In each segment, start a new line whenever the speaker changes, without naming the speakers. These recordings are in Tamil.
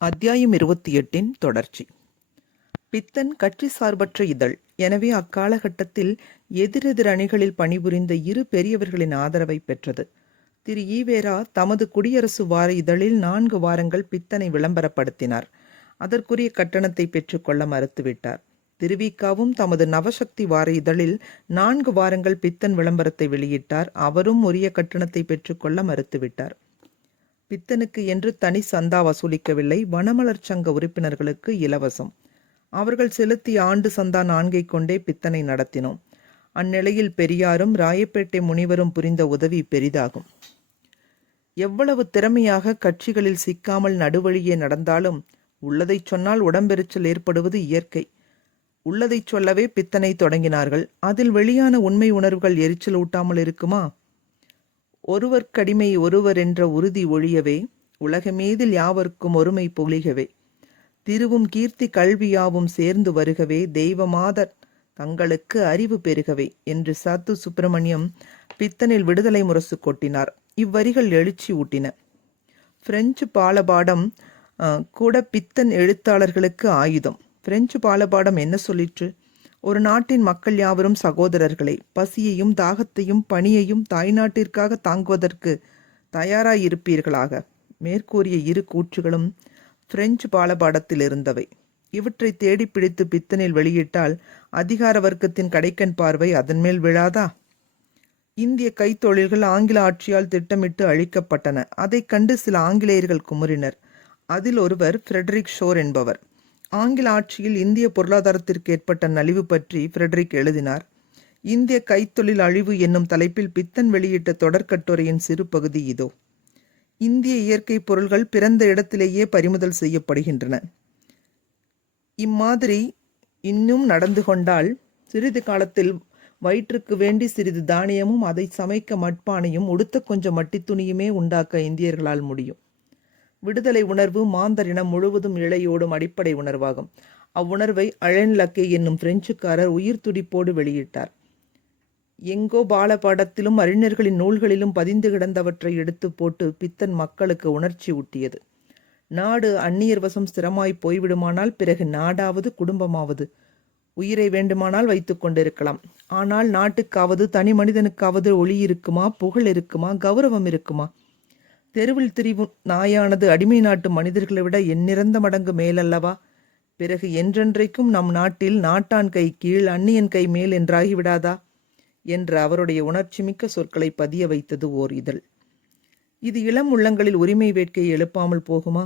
அத்தியாயம் இருபத்தி எட்டின் தொடர்ச்சி. பித்தன் கட்சி சார்பற்ற இதழ். எனவே அக்காலகட்டத்தில் எதிரெதிர் அணிகளில் பணிபுரிந்த இரு பெரியவர்களின் ஆதரவை பெற்றது. திரு. ஈவேரா தமது குடியரசு வார இதழில் நான்கு வாரங்கள் பித்தனை விளம்பரப்படுத்தினார். அதற்குரிய கட்டணத்தை பெற்றுக்கொள்ள மறுத்துவிட்டார். திருவிக்காவும் தமது நவசக்தி வார இதழில் நான்கு வாரங்கள் பித்தன் விளம்பரத்தை வெளியிட்டார். அவரும் உரிய கட்டணத்தை பெற்றுக்கொள்ள மறுத்துவிட்டார். பித்தனுக்கு என்று தனி சந்தா வசூலிக்கவில்லை. வனமலர் சங்க உறுப்பினர்களுக்கு இலவசம். அவர்கள் செலுத்திய ஆண்டு சந்தா நான்கை கொண்டே பித்தனை நடத்தினோம். அந்நிலையில் பெரியாரும் ராயப்பேட்டை முனிவரும் புரிந்த உதவி பெரிதாகும். எவ்வளவு திறமையாக கட்சிகளில் சிக்காமல் நடுவழியே நடந்தாலும் உள்ளதைச் சொன்னால் உடம்பெரிச்சல் ஏற்படுவது இயற்கை. உள்ளதைச் சொல்லவே பித்தனை தொடங்கினார்கள். அதில் வெளியான உண்மை உணர்வுகள் எரிச்சல் ஊட்டாமல் இருக்குமா? ஒருவர்க்கடிமை ஒருவர் என்ற உறுதி ஒழியவே உலகமேதில் யாவர்க்கும் ஒருமை பொழிகவே திருவும் கீர்த்தி கல்வியாவும் சேர்ந்து வருகவே தெய்வமாதர் தங்களுக்கு அறிவு பெருகவே என்று சத்து சுப்பிரமணியம் பித்தனில் விடுதலை முரசு கொட்டினார். இவ்வரிகள் எழுச்சி ஊட்டின. பிரெஞ்சு பாலபாடம் கூட பித்தன் எழுத்தாளர்களுக்கு ஆயுதம். பிரெஞ்சு பாலபாடம் என்ன சொல்லிற்று? ஒரு நாட்டின் மக்கள் யாவரும் சகோதரர்களே பசியையும் தாகத்தையும் பணியையும் தாய்நாட்டிற்காக தாங்குவதற்கு தயாராயிருப்பீர்களாக. மேற்கூறிய இரு கூற்றுகளும் பிரெஞ்சு பாலபாடத்தில் இருந்தவை இவற்றை தேடி பிடித்து பித்தனில் வெளியிட்டால் அதிகார வர்க்கத்தின் கடைக்கண் பார்வை அதன் மேல் விழாதா? இந்திய கைத்தொழில்கள் ஆங்கில ஆட்சியால் திட்டமிட்டு அழிக்கப்பட்டன. அதைக் கண்டு சில ஆங்கிலேயர்கள் குமுறினர். அதில் ஒருவர் ஃப்ரெடரிக் ஷோர் என்பவர். ஆங்கில ஆட்சியில் இந்திய பொருளாதாரத்திற்கு ஏற்பட்ட நலிவு பற்றி ஃப்ரெடரிக் எழுதினார். இந்திய கைத்தொழில் அழிவு என்னும் தலைப்பில் பித்தன் வெளியிட்ட தொடர்கட்டுரையின் சிறு பகுதி இதோ. இந்திய இயற்கை பொருள்கள் பிறந்த இடத்திலேயே பறிமுதல் செய்யப்படுகின்றன. இம்மாதிரி இன்னும் நடந்து கொண்டால் சிறிது காலத்தில் வயிற்றுக்கு வேண்டி சிறிது தானியமும் அதை சமைக்க மட்பானையும் உடுத்த கொஞ்சம் மட்டி துணியுமே உண்டாக்க இந்தியர்களால் முடியும். விடுதலை உணர்வு மாந்தர் இனம் முழுவதும் இழையோடும் அடிப்படை உணர்வாகும். அவ்வுணர்வை அழன் லக்கே என்னும் பிரெஞ்சுக்காரர் உயிர் துடிப்போடு வெளியிட்டார். எங்கோ பாலபாடத்திலும் அறிஞர்களின் நூல்களிலும் பதிந்து கிடந்தவற்றை எடுத்து போட்டு பித்தன் மக்களுக்கு உணர்ச்சி ஊட்டியது. நாடு அந்நியர் வசம் ஸ்திரமாய் போய்விடுமானால் பிறகு நாடாவது குடும்பமாவது. உயிரை வேண்டுமானால் வைத்துக் கொண்டிருக்கலாம். ஆனால் நாட்டுக்காவது தனி மனிதனுக்காவது ஒளி இருக்குமா புகழ் இருக்குமா கௌரவம் இருக்குமா? தெருவில் திரிவும் நாயானது அடிமை நாட்டு மனிதர்களை விட எண்ணிறந்த மடங்கு மேலல்லவா? பிறகு என்றென்றைக்கும் நம் நாட்டில் நாட்டான் கை கீழ் அந்நியன் கை மேல் என்றாகிவிடாதா என்ற அவருடைய உணர்ச்சிமிக்க சொற்களை பதிய வைத்தது ஓர் இதழ். இது இளம் உள்ளங்களில் உரிமை வேட்கையை எழுப்பாமல் போகுமா?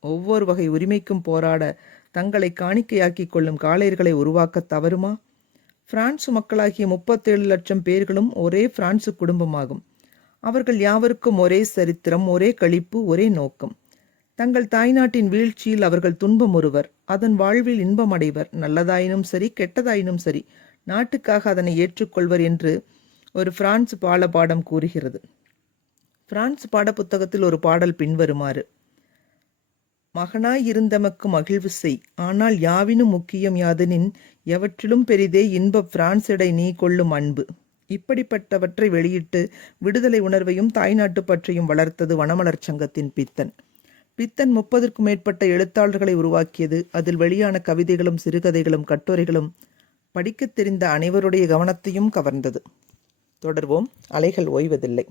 ஒவ்வொரு வகை உரிமைக்கும் போராட தங்களை காணிக்கையாக்கிக் கொள்ளும் காளையர்களை உருவாக்க தவறுமா? பிரான்சு மக்களாகிய முப்பத்தேழு லட்சம் பேர்களும் ஒரே பிரான்சு குடும்பமாகும். அவர்கள் யாவருக்கும் ஒரே சரித்திரம் ஒரே களிப்பு ஒரே நோக்கம். தங்கள் தாய்நாட்டின் வீழ்ச்சியில் அவர்கள் துன்பம் ஒருவர் அதன் வாழ்வில் இன்பம் அடைவர் நல்லதாயினும் சரி கெட்டதாயினும் சரி நாட்டுக்காக அதனை ஏற்றுக்கொள்வர் என்று ஒரு பிரான்ஸ் பாடபாடம் கூறுகிறது. பிரான்ஸ் பாடப்புத்தகத்தில் ஒரு பாடல் பின்வருமாறு. மகனாய் இருந்தமக்கு மகிழ்வு செய் ஆனால் யாவினும் முக்கியம் யாதெனின் எவற்றிலும் பெரிதே இன்ப பிரான்சிடை நீ கொள்ளும் அன்பு. இப்படிப்பட்டவற்றை வெளியிட்டு விடுதலை உணர்வையும் தாய்நாட்டு பற்றியும் வளர்த்தது வனமலர் சங்கத்தின் பித்தன். பித்தன் முப்பதற்கும் மேற்பட்ட எழுத்தாளர்களை உருவாக்கியது அதில் வெளியான கவிதைகளும் சிறுகதைகளும் கட்டுரைகளும் படிக்கத் தெரிந்த அனைவருடைய கவனத்தையும் கவர்ந்தது. தொடர்வோம். அலைகள் ஓய்வதில்லை.